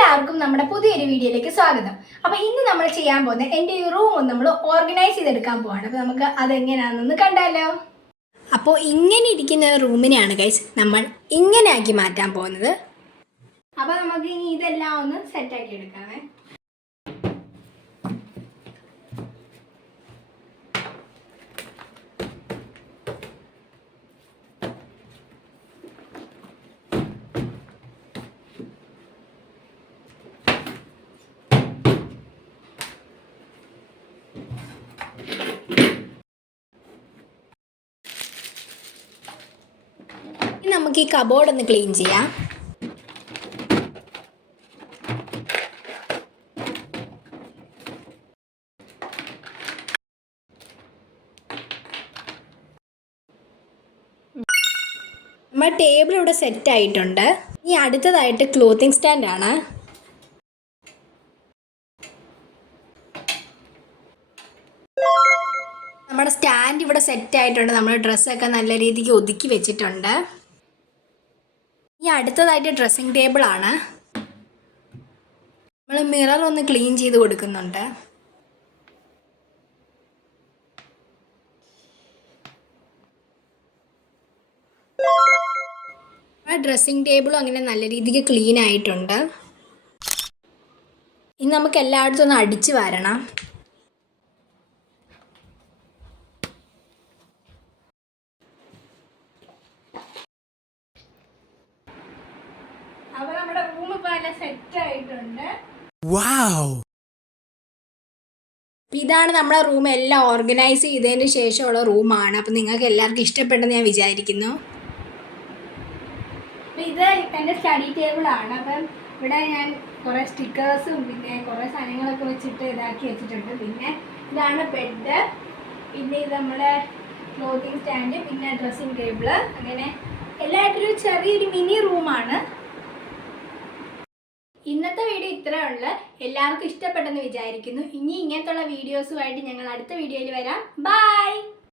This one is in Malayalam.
എല്ലാവർക്കും നമ്മുടെ പുതിയൊരു വീഡിയോയിലേക്ക് സ്വാഗതം. അപ്പോൾ ഇന്ന് നമ്മൾ ചെയ്യാൻ പോകുന്നത് എൻ്റെ ഈ റൂം നമ്മൾ ഓർഗനൈസ് ചെയ്തെടുക്കാൻ പോവാണ്. അപ്പോൾ നമുക്ക് അതെങ്ങനെയാണെന്ന് കണ്ടാലോ. അപ്പോൾ ഇങ്ങനെ ഇരിക്കുന്ന റൂമിനെയാണ് ഗൈസ് നമ്മൾ ഇങ്ങനെ ആക്കി മാറ്റാൻ പോകുന്നത്. അപ്പോൾ നമുക്ക് ഇനി ഇതെല്ലാം ഒന്ന് സെറ്റാക്കി എടുക്കാമേ. നമുക്ക് ഈ കബോർഡ് ഒന്ന് ക്ലീൻ ചെയ്യാം. നമ്മുടെ ടേബിൾ ഇവിടെ സെറ്റ് ആയിട്ടുണ്ട്. ഇനി അടുത്തതായിട്ട് ക്ലോത്തിങ് സ്റ്റാൻഡാണ്. നമ്മുടെ സ്റ്റാൻഡ് ഇവിടെ സെറ്റ് ആയിട്ടുണ്ട്. നമ്മൾ ഡ്രസ്സൊക്കെ നല്ല രീതിക്ക് ഒതുക്കി വെച്ചിട്ടുണ്ട്. ഇനി അടുത്തതായിട്ട് ഡ്രസ്സിങ് ടേബിളാണ്. നമ്മൾ മിറർ ഒന്ന് ക്ലീൻ ചെയ്ത് കൊടുക്കുന്നുണ്ട്. ഡ്രസ്സിങ് ടേബിളും അങ്ങനെ നല്ല രീതിക്ക് ക്ലീൻ ആയിട്ടുണ്ട്. ഇനി നമുക്ക് എല്ലായിടത്തും ഒന്ന് അടിച്ച് വാരണം. അപ്പോൾ നമ്മുടെ റൂം ഇപ്പോൾ നല്ല സെറ്റ് ആയിട്ടുണ്ട്. ഇതാണ് നമ്മുടെ റൂം എല്ലാം ഓർഗനൈസ് ചെയ്തതിന് ശേഷമുള്ള റൂമാണ്. അപ്പം നിങ്ങൾക്ക് എല്ലാവർക്കും ഇഷ്ടപ്പെട്ടെന്ന് ഞാൻ വിചാരിക്കുന്നു. ഇത് എൻ്റെ സ്റ്റഡി ടേബിളാണ്. അപ്പം ഇവിടെ ഞാൻ കുറേ സ്റ്റിക്കേഴ്സും പിന്നെ കുറേ സാധനങ്ങളൊക്കെ വെച്ചിട്ട് ഇതാക്കി വെച്ചിട്ടുണ്ട്. പിന്നെ ഇതാണ് ബെഡ്, പിന്നെ ഇത് നമ്മുടെ ക്ലോത്തിങ് സ്റ്റാൻഡ്, പിന്നെ ഡ്രസ്സിങ് ടേബിള്, അങ്ങനെ എല്ലായിട്ടും ഒരു ചെറിയൊരു മിനി റൂമാണ്. ഇന്നത്തെ വീഡിയോ ഇത്രയേ ഉള്ളൂ. എല്ലാവർക്കും ഇഷ്ടപ്പെട്ടെന്ന് വിചാരിക്കുന്നു. ഇനി ഇങ്ങനത്തുള്ള വീഡിയോസുമായിട്ട് ഞങ്ങൾ അടുത്ത വീഡിയോയിൽ വരാം. ബൈ.